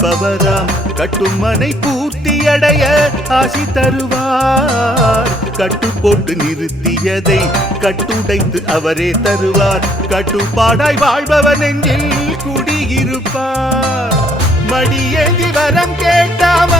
கற்பவராம். கட்டுமனை பூர்த்தி அடைய ஆசி தருவார். கட்டு போட்டு நிறுத்தியதை கட்டுடைத்து அவரே தருவார். கட்டுப்பாடாய் வாழ்பவன் நெஞ்சில் குடியிருப்பார். மடியேந்தி வரம் கேட்டாமல்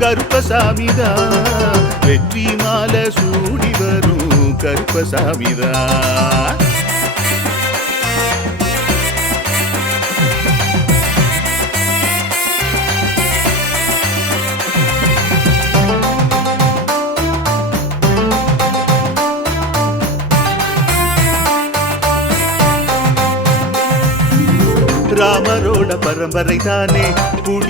கருப்பசாமிதா. வெற்றி மாலை சூடி வரும் கருப்பசாமிதா. ராமரோட பரம்பரை தானே புடி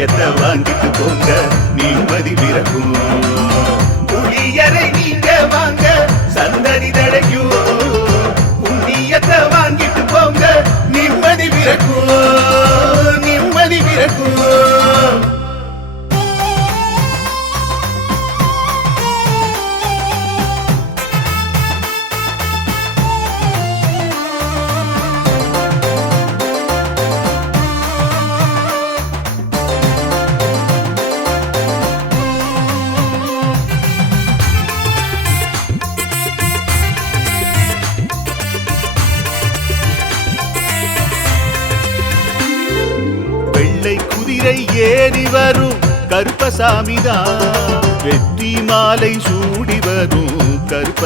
புளியத்தை வாங்கிட்டு போங்க. நிம்மதி பிறக்கும்.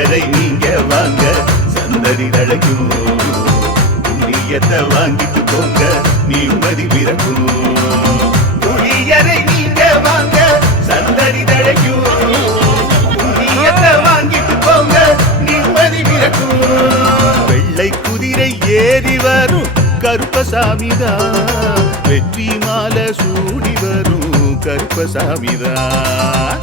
புளியரை நீங்க வாங்க? சந்ததி தழைக்கும் புண்ணியத்தை வாங்கிட்டு போங்க நிம்மதி பிறக்கும் புளியரை நீங்க வாங்க சந்ததி தழைக்கும் புண்ணியத்தை வாங்கிட்டு போங்க நிம்மதி பிறக்கும் வெள்ளை குதிரை ஏறி வரும் கருப்பசாமிதான் வெற்றி மாலை சூடி வரும் கருப்பசாமிதான்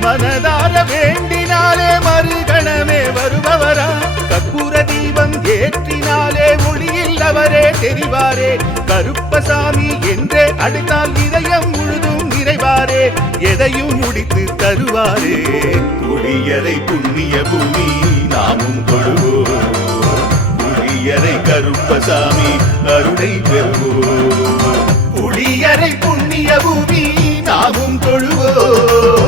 மனதார வேண்டினாலே மறுகணமே வருபவரா? கற்பூர தீபம் ஏற்றினாலே அவரே தெரிவாரே. கருப்பசாமி என்றே அழைத்தால் இதயம் முழுதும் நிறைவாரே. எதையும் முடித்து தருவாரே. துளியரை புண்ணிய பூமி நாமும் கொள்வோம் புளியரை கருப்பசாமி அருளை பெறுவோம். புளியரை புண்ணிய பூமி நாமும் தொழுவோம்.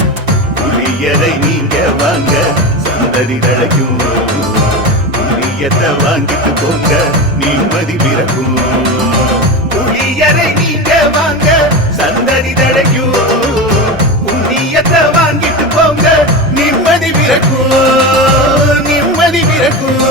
புளியரை நீங்க வாங்க? சந்ததி தழைக்கும் புளியத்தை வாங்கிட்டு போங்க. நிம்மதி பிறக்கும். புளியரை நீங்க வாங்க? சந்ததி தழைக்கும் புண்ணியத்தை வாங்கிட்டு போங்க. நிம்மதி பிறக்கும். நிம்மதி பிறக்கும்.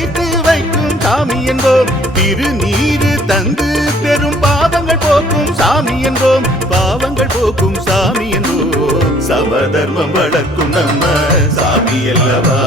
அழைக்கும் சாமி என்போம். திருநீரு தந்து பெரும் பாவங்கள் போக்கும் சாமி என்போம். பாவங்கள் போக்கும் சாமி என்போம். சமதர்மம் வளர்க்கும் நம்ம சாமி அல்லவா?